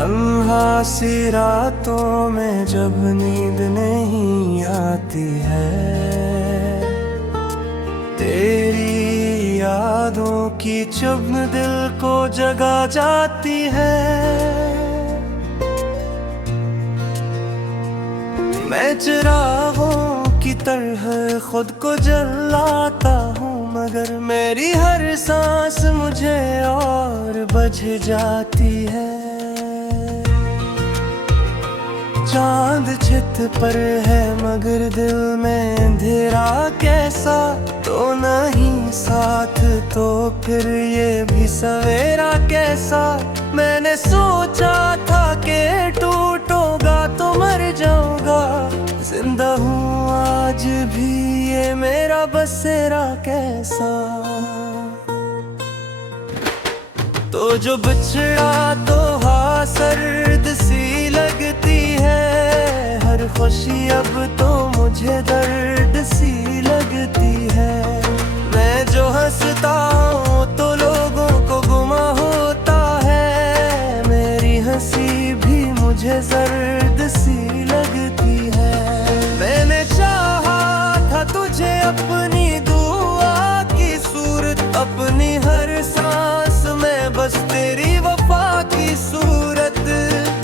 तन्हा सी रातों में जब नींद नहीं आती है, तेरी यादों की चुभ दिल को जगा जाती है। मैं चिरागों की तरह खुद को जलाता हूँ, मगर मेरी हर सांस मुझे और बुझ जाती है। चांद छित पर है मगर दिल में अंधेरा कैसा, तो नहीं साथ तो फिर ये भी सवेरा कैसा। मैंने सोचा था कि टूटूंगा तो मर जाऊंगा, जिंदा हूँ आज भी ये मेरा बसेरा कैसा। तो जो बिछड़ा तो हाँ सर्द सी लगती है, हर खुशी अब तो मुझे दर्द सी लगती है। मैं जो हंसता हूँ तो लोगों को गुमा होता है, मेरी हंसी भी मुझे जर्द सी लगती है। मैंने चाहा था तुझे अपनी दुआ की सूरत, अपनी हर सांस में बस तेरी वफा की सूरत।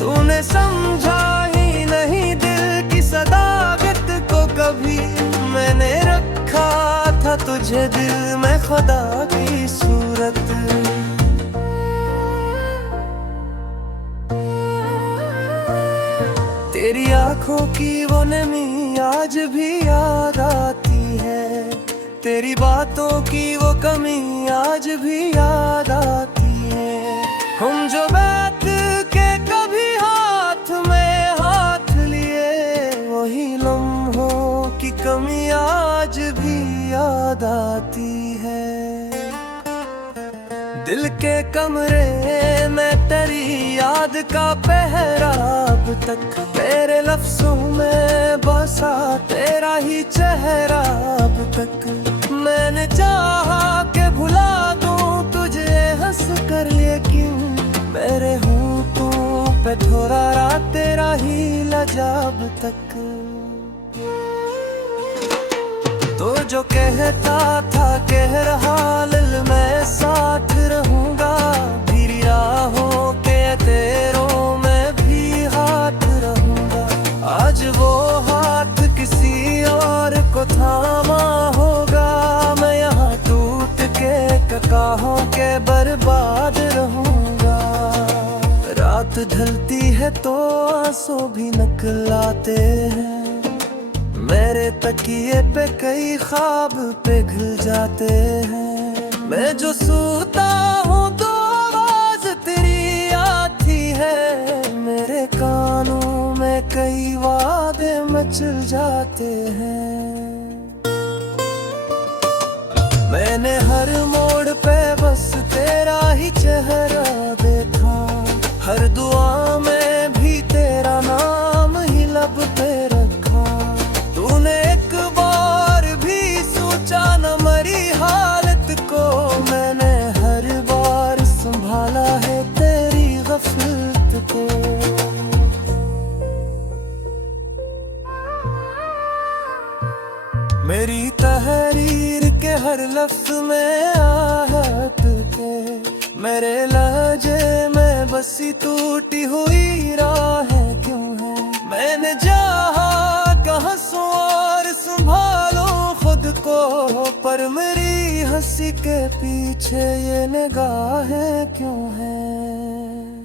तूने समझा ही नहीं दिल की सदाकत को कभी, मैंने रखा था तुझे दिल में खुदा की सूरत। तेरी आंखों की वो नमी आज भी याद आती है, तेरी बातों की वो कमी आज भी याद आती है। हम जो बैठ के कभी हाथ में हाथ लिए, वही लम्हों की कमी आज भी याद आती है। दिल के कमरे में तेरी याद का पहरा अब तक, मेरे लफ्जों में बसा तेरा ही चेहरा अब तक। मैंने चाहा कि भुला दूं तुझे हंस कर, लेकिन मेरे होठों पे थोड़ा रात तेरा ही लजा अब तक। तो जो कहता था कह रहा दिल में साथ रहूंगा, भीरी राहों के तेरों में भी हाथ रहूंगा। आज वो हाथ किसी और को थामा होगा, मैं यहाँ टूट के ककाहों के बर्बाद रहूंगा। रात ढलती है तो आंसू भी निकलाते हैं, मेरे तकिए पे कई ख्वाब पिघल जाते हैं। मैं जो सोता हूँ तो आवाज तेरी आती है, मेरे कानों में कई वादे मचल जाते हैं। मैंने हर मोड़ पे बस तेरा ही चेहरा देखा, हर दुआ में भी तेरा नाम ही लब पे रखा। तूने एक बार भी सोचा न मरी हालत को, मैंने हर बार संभाला है तेरी गफलत को। मेरी तहरीर के हर लफ्ज में आहट के, मेरे लहजे में बसी टूटी हुई राहें क्यों है। मैंने चाहा कहाँ सो और संभालो खुद को, पर मेरी हंसी के पीछे ये निगाहें क्यों हैं।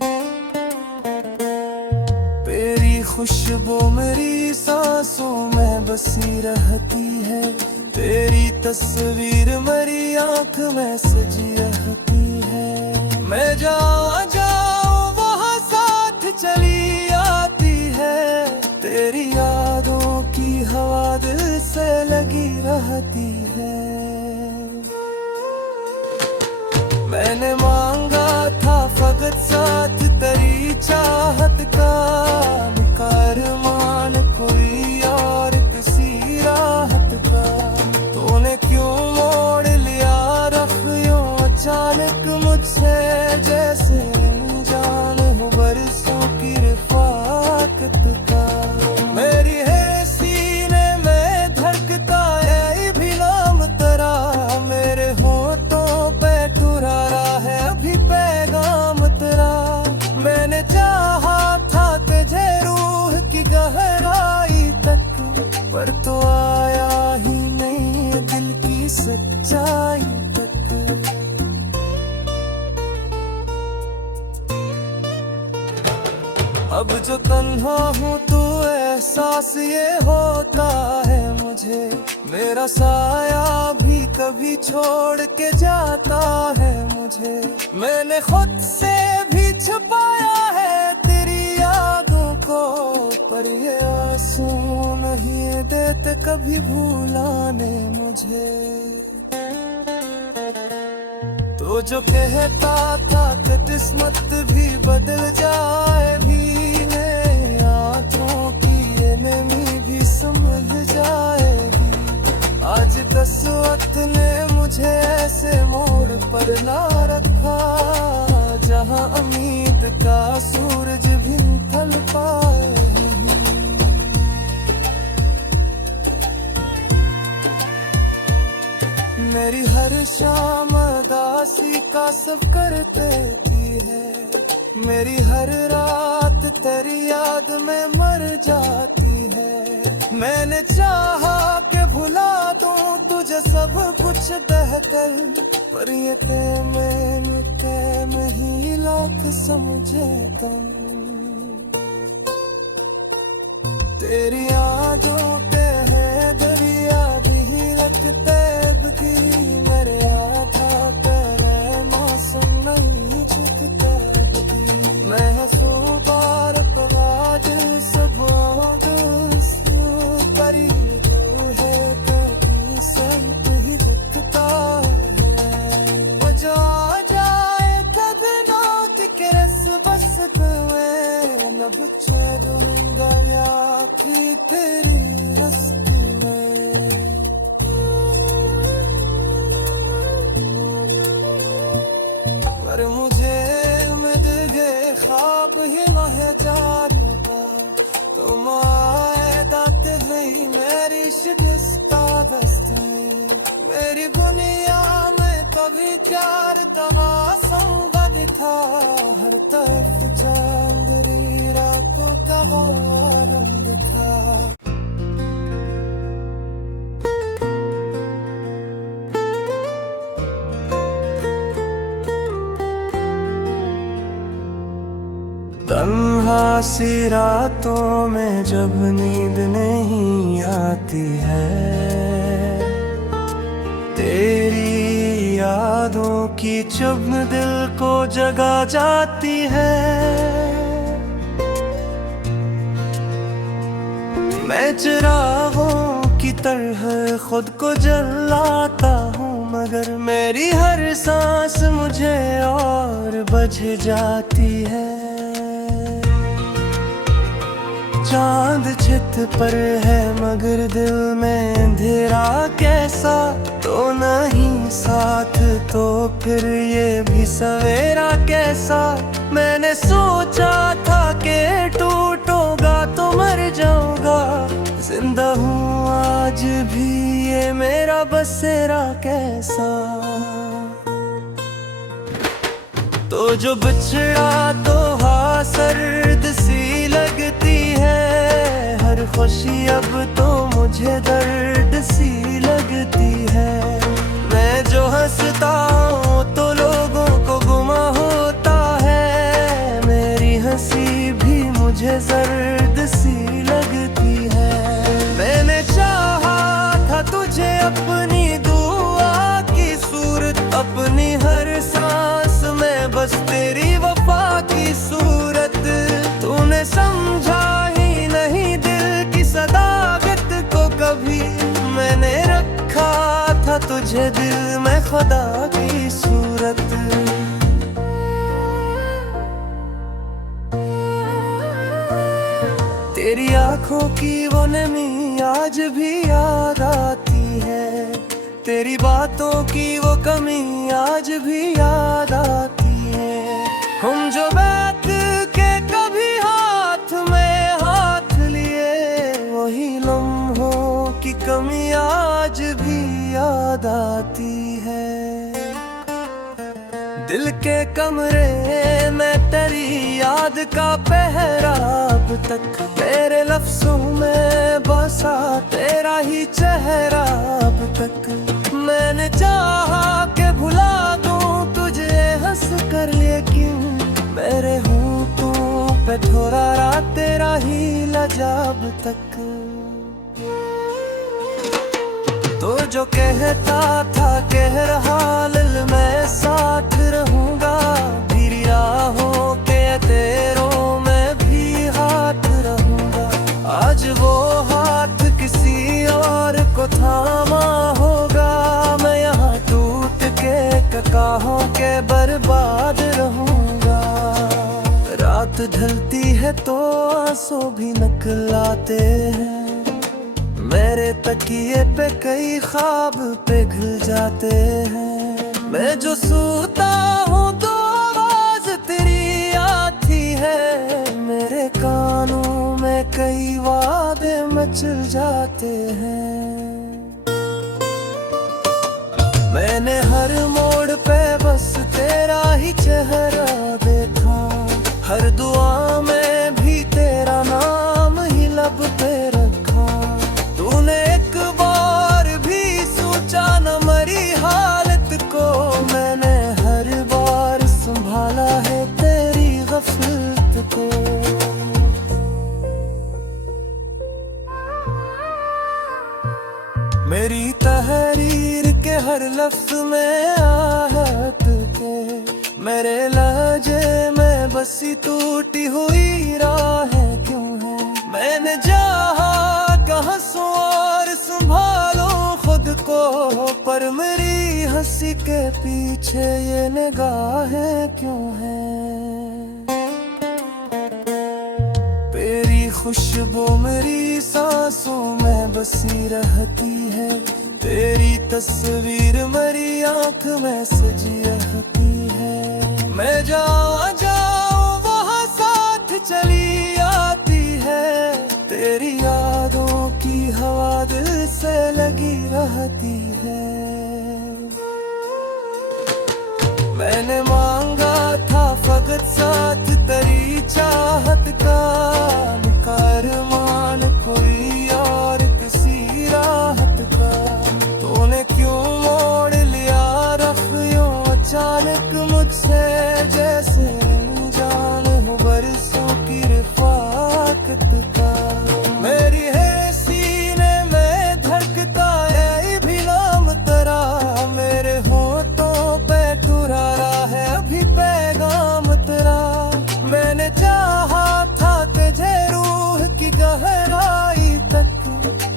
तेरी खुशबू मेरी सांसों में बसी रहती है, तेरी तस्वीर मेरी आंख में सजी रहती है। मैं जहाँ जाऊँ वहाँ साथ चली आती है, तेरी यादों की हवा दिल से लगी रहती है। मैंने मांगा था फकत साथ तेरी चाहत का, मान कोई और किसी राहत का। तूने क्यों मोड़ लिया रख यूं अचानक मुझसे, जैसे जान हो बरसों तन्हा हूँ तू एहसास ये होता है मुझे। मेरा साया भी कभी छोड़ के जाता है मुझे। मैंने खुद से भी छुपाया है तेरी यादों को, पर ये आंसू नहीं देते कभी भुलाने मुझे। तो जो कहता था कि किस्मत भी बदल जाए, भीगे आँखों की ये नमी भी संभल जाएगी। आज किस्मत ने मुझे ऐसे मोड़ पर ला रखा, जहाँ उम्मीद का सूरज भी निकल पाए। मेरी हर शाम उदासी का सफर देती है। मेरी हर रात तेरी याद में मर जाती है। मैंने चाहा कि भुला दूं तुझे सब कुछ बहकर, पर ये में ही लाख समझे तुम। तेरी यादों के है दरिया भी लगते की मेरे आधा तेरे मौसम नहीं चुकता। मैं हंसूं बार पवाज सब परी जो है कभी संत ही झुकता है। मुझे आ जाए तब नौत के रस बस में न बचे दूंगा या कि तेरी हस्ती में। पर मुझे उम्मीद के ख्वाब ही न है जारी का, तुम आए दाते नहीं मेरी शिकस्ता दस्त है। मेरी दुनिया में कभी प्यार तहा संगत था, हर तरफ चांदनी रातों का रंग था। तन्हा सी रातों में जब नींद नहीं आती है, तेरी यादों की चुभन दिल को जगा जाती है। मैं चिरागों की तरह खुद को जलाता हूँ, मगर मेरी हर सांस मुझे और बझ जाती है। चांद छित पर है मगर दिल में अंधेरा कैसा, तो नहीं साथ तो फिर ये भी सवेरा कैसा। मैंने सोचा था कि टूटूंगा तो मर जाऊंगा, जिंदा हूँ आज भी ये मेरा बसेरा कैसा। तो जो बिछड़ा तो हाँ सर्द सी लगती है, हर खुशी अब तो मुझे दर्द सी लगती है। मैं जो हंसता हूँ तो लोगों को गुमा होता है, मेरी हंसी भी मुझे दर्द सी लगती है। मैंने चाहा था तुझे अपनी दुआ की सूरत, अपनी हर सांस में बस तेरी वफा की सूरत। तूने समझा ही नहीं दिल की सदाकत को कभी, मैंने रखा था तुझे दिल में खुदा की सूरत। तेरी आंखों की वो नमी आज भी याद आती है, तेरी बातों की वो कमी आज भी याद आती है। हम जो बैठ के कभी हाथ में हाथ लिए, वही लम्हों की कमी आज भी याद आती है। दिल के कमरे में तेरी याद का पहरा अब तक, तेरे लफ्जों में बसा तेरा ही चेहरा अब तक। मैंने चाहा कि भुला दूं तुझे हंस कर, लेकिन मेरे होंठों पे थोड़ा रात तेरा ही अजाब तक। तो जो कहता था कह रहा लिल मैं साथ रहूंगा, भीरी राहों के तेरों में भी हाथ रहूंगा। आज वो हाथ किसी और को थामा होगा, मैं यहाँ टूट के ककाहों के बर्बाद रहूंगा। रात ढलती है तो आंसू भी निकलाते हैं, मेरे तकिए पे कई ख्वाब पिघल जाते हैं। मैं जो सोता हूँ तो आवाज तेरी आती है, मेरे कानों में कई वादे मचल जाते हैं। मैंने हर मोड़ पे बस तेरा ही चेहरा देखा, हर दुआ में भी तेरा नाम ही लब पे रखा। तूने एक बार भी सोचा न मरी हालत को, मैंने हर बार संभाला है तेरी गफलत को। मेरी तहरीर के हर लफ्ज में आहट के, मेरे लहजे में बसी टूटी हुई राहें क्यों है। मैंने चाहा कहाँ सो और संभालो खुद को, पर मेरी हंसी के पीछे ये निगाहें क्यों हैं। तेरी खुशबू मेरी सांसों में बसी रहती है, तेरी तस्वीर मेरी आंख में सजी रहती है। मैं जहाँ जाऊँ वहाँ साथ चली आती है, तेरी यादों की हवा दिल से लगी रहती है। मैंने मांगा था फकत साथ तेरी चाहत का, मान कोई और किसी राहत का। तूने क्यों मोड़ लिया रख यूं अचानक मुझसे, जैसे जान हो बरसों की रिफाकत का। मेरी है सीने में धड़कता है भी नाम तेरा, मेरे होठों पे तुरारा है अभी पैगाम तेरा। मैंने चाहा था तुझे रूह की गहराई तक,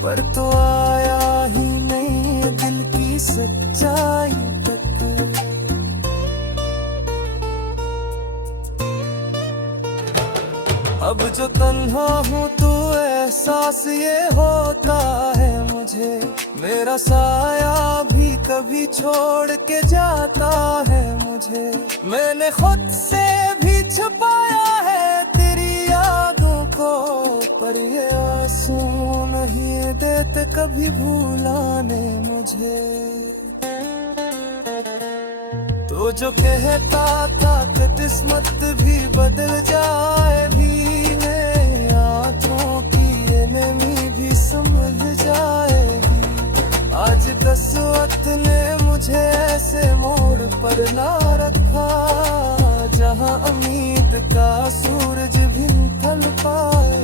पर तो आया ही नहीं दिल की सच्चाई तक। अब जो तन्हा हूँ तो एहसास ये होता है मुझे, मेरा साया भी कभी छोड़ के जाता है मुझे। मैंने खुद से भी छुपाया है तेरी यादों को, पर ये आंसू नहीं देते कभी भुलाने मुझे। तो जो कहता था कि किस्मत भी बदल जाए भी, आँखों की ये नमी भी संभल जाएगी। आज किस्मत ने मुझे ऐसे मोड़ पर ला रखा, जहाँ उम्मीद का सूरज भी निकल पाए।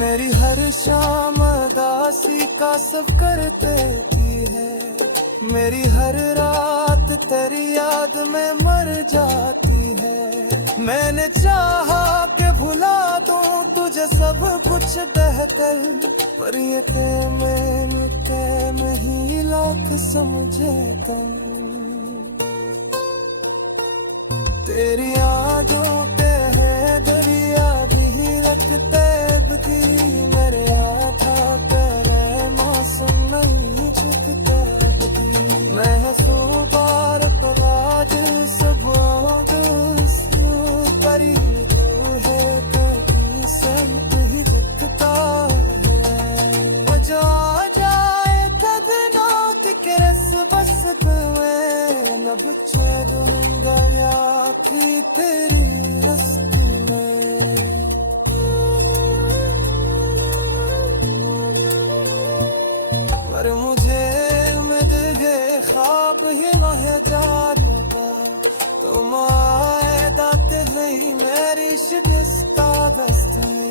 मेरी हर शाम दासी का सब कर देती है, मेरी हर रात तेरी याद में मर जाती है। मैंने चाहा कि भुला दूं तुझे सब कुछ बेहतर, पर ये में ही लाख समझे तन। तेरी यादों के है दरिया भी रखते बदी, मेरे आधा तेरे मौसम नहीं झुकता बदी। मैं हंसूं बार पराज सब परी जो है कभी संत ही झुकता है। जो आ जाए तदनाक के रस बस में लब दूंगा या कि तेरी हस्ती में। पर मुझे उम्मीद है ख्वाब ही न है जाने का, तुम मेरी शिकस्ता दस्त है,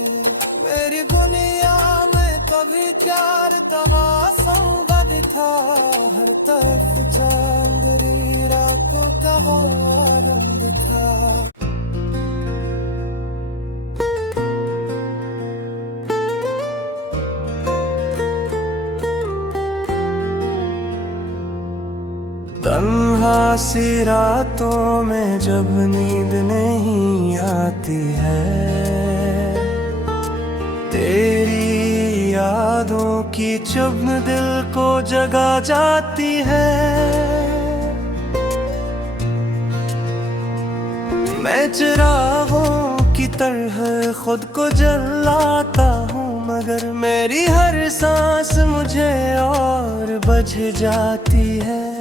मेरी दुनिया में कभी प्यार तवा संगत था, हर तरफ चांदनी रातों का रंग था। तन्हा सी रातों में जब नींद नहीं आती है, तेरी यादों की चुभन दिल को जगा जाती है। मैं चिरागों की तरह खुद को जलाता हूँ, मगर मेरी हर सांस मुझे और बुझ जाती है।